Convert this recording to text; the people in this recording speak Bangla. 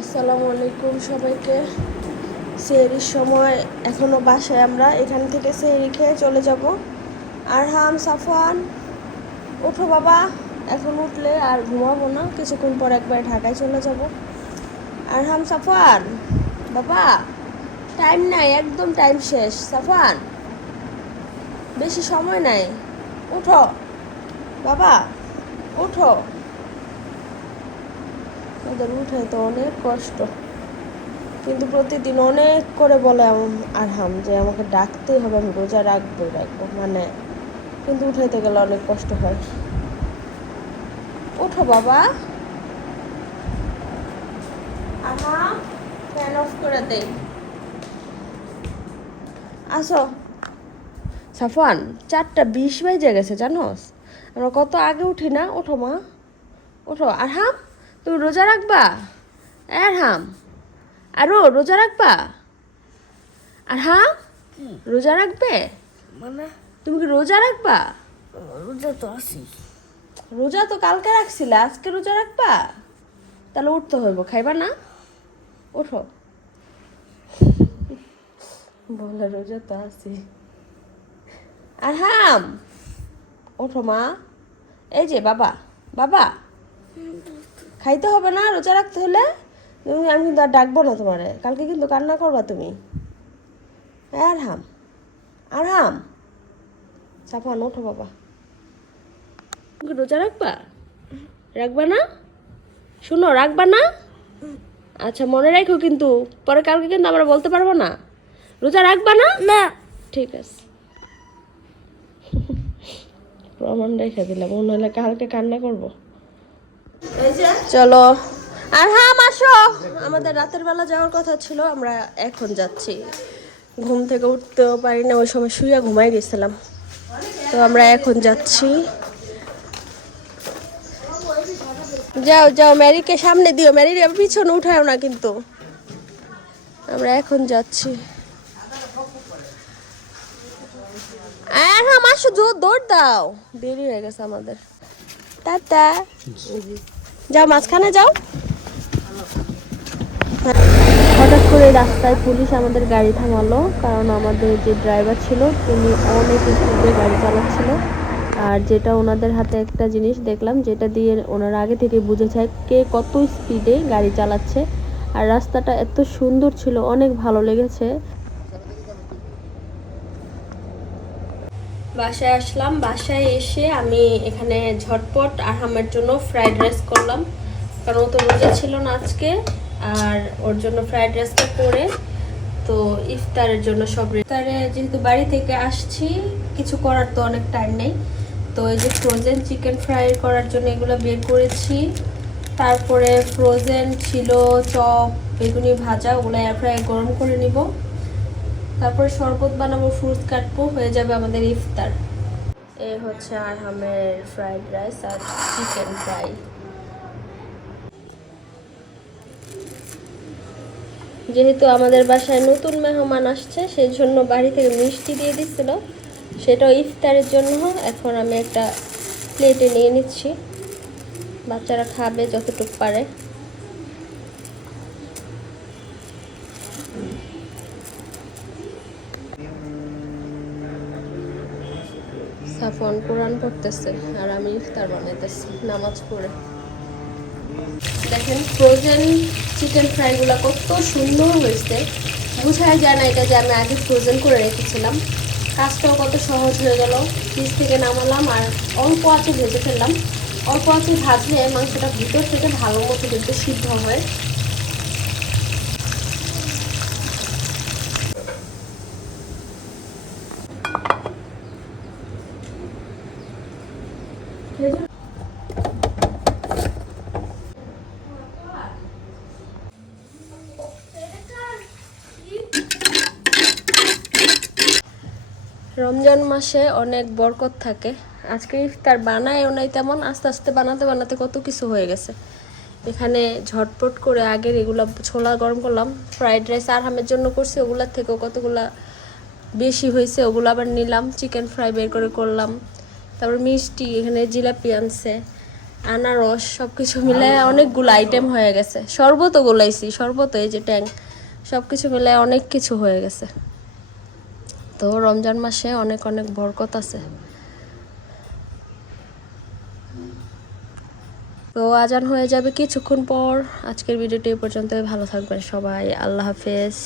আসসালামু আলাইকুম সবাইকে। সেহরির সময় এখনও বাসায়, আমরা এখান থেকে সেহরি খেয়ে চলে যাব। আরহাম, সাফওয়ান, ওঠো বাবা। এখন উঠলে আর ঘুমাবো না, কিছুক্ষণ পর একবার ঢাকায় চলে যাব। আরহাম, সাফওয়ান, বাবা টাইম নাই, একদম টাইম শেষ। সাফওয়ান, বেশি সময় নাই, উঠো বাবা, উঠো। ওদের উঠে তো অনেক কষ্ট, কিন্তু প্রতিদিন অনেক করে বলে আরহাম যে আমাকে ডাকতেই হবে, আমি রোজা রাখবো মানে, কিন্তু উঠাইতে গেলে অনেক কষ্ট হয়। ওঠো বাবা। আরহাম, ফ্যান অফ করে দেই। আসো। সাফওয়ান, 4:20 বেজে গেছে জানোস, আমরা কত আগে উঠি না। ওঠো মা, ওঠো। আরহাম, তুমি রোজা রাখবা? আরহাম, আরো রোজা রাখবা? আরহাম, রোজা রাখবে মানে তুমি? কি রোজা রাখবা? রোজা তো আছি। রোজা তো কালকে রাখছিলে, আজকে রোজা রাখবা? তাহলে উঠতে হইব, খাইবা না? ওঠো। বলে রোজা তো আছি। আরহাম, ওঠো মা। এই যে বাবা, বাবা খাইতে হবে না রোজা রাখতে হলে? আমি কিন্তু আর ডাকবো না তোমারে, কালকে কিন্তু কান্না করবা তুমি। আরহাম, আরহাম, সাফান ওঠো বাবা। তুমি রোজা রাখবা? রাখবা না? শুনো, রাখবা না? আচ্ছা মনে রাখো, কিন্তু পরে কালকে কিন্তু আমরা বলতে পারবো না। রোজা রাখবা না? না, ঠিক আছে, প্রমাণ রেখে দিলাম, মনে হলে কালকে কান্না করবো। চলো আরহাম আসো, আমাদের রাতের বেলা যাওয়ার কথা ছিল, আমরা এখন যাচ্ছি। ঘুম থেকে উঠতেও পারি না, ওই সময় শুয়ে ঘুমাই গেছিলাম, তো আমরা এখন যাচ্ছি। যাও যাও, ম্যারিকে সামনে দিও, ম্যারির পিছনে উঠাও না কিন্তু। আমরা এখন যাচ্ছি। আরহাম আসো, দৌড় দাও, দেরি হয়ে গেছে আমাদের। টাটা। যাও মাঝখানে যাও। হঠাৎ করে রাস্তায় পুলিশ আমাদের গাড়ি থামালো, কারণ আমাদের যে ড্রাইভার ছিল তিনি অনেক স্পিডে গাড়ি চালাচ্ছিল। আর যেটা ওনাদের হাতে একটা জিনিস দেখলাম, যেটা দিয়ে ওনারা আগে থেকে বুঝেছে কে কত স্পিডে গাড়ি চালাচ্ছে। আর রাস্তাটা এত সুন্দর ছিল, অনেক ভালো লেগেছে। বাসায় আসলাম, বাসায় এসে আমি এখানে ঝটপট আরহামের জন্য ফ্রাইড রাইস করলাম, কারণ ও তো রোজা ছিল না আজকে। আর ওর জন্য ফ্রাইড রাইসটা করে তো ইফতারের জন্য সব ইফতারে যেহেতু বাড়ি থেকে আসছি, কিছু করার তো অনেক টাইম নেই, তো এই যে ফ্রোজেন চিকেন ফ্রাই করার জন্য এগুলো বের করেছি। তারপরে ফ্রোজেন ছিল চপ, বেগুনি ভাজা, ওগুলো এয়ার ফ্রাই গরম করে নিব। তারপরে শরবত বানাবো, ফ্রুটস কাটবো, হয়ে যাবে আমাদের ইফতার। এই হচ্ছে আরহামের ফ্রাইড রাইস আর চিকেন ফ্রাই। যেহেতু আমাদের বাসায় নতুন মেহমান আসছে, সেই জন্য বাড়ি থেকে মিষ্টি দিয়ে দিচ্ছিল, সেটাও ইফতারের জন্য। এখন আমি একটা প্লেটে নিয়ে নিচ্ছি, বাচ্চারা খাবে যতটুকু পারে। সাফওয়ান কোরআন পড়তেছে আর আমি ইফতার বানাইতেছি নামাজ পড়ে। দেখেন ফ্রোজেন চিকেন ফ্রাইগুলো কত সুন্দর হয়েছে, বুঝাই যায় না এটা যে আমি আগে ফ্রোজেন করে রেখেছিলাম। কাজটাও কত সহজ হয়ে গেল, ফ্রিজ থেকে নামালাম আর অল্প আঁচে ভেজে ফেললাম। অল্প আঁচে ভাজলে মাংসটা ভিতর থেকে ভালো মতো কিন্তু সিদ্ধ হয়। রমজান মাসে অনেক বরকত থাকে। আজকে ইফতার বানায়ও নাই তেমন, আস্তে আস্তে বানাতে বানাতে কত কিছু হয়ে গেছে। এখানে ঝটপট করে আগের এগুলো ছোলা গরম করলাম, ফ্রাইড রাইস আরহামের জন্য করছি, ওগুলোর থেকেও কতগুলা বেশি হয়েছে, ওগুলো আবার নিলাম। চিকেন ফ্রাই বের করে করলাম, তারপর মিষ্টি এখানে জিলাপি আনছে, আনারস সব কিছু মিলে অনেকগুলো আইটেম হয়ে গেছে। শরবতও গোলাইছি, শরবত এই যে ট্যাং, সব কিছু মিলে অনেক কিছু হয়ে গেছে। তো রমজান মাসে অনেক অনেক বরকত আছে। তো আজান হয়ে যাবে কিছুক্ষণ পর। আজকের ভিডিওটি এই পর্যন্তই। ভালো থাকবেন সবাই, আল্লাহ হাফেজ।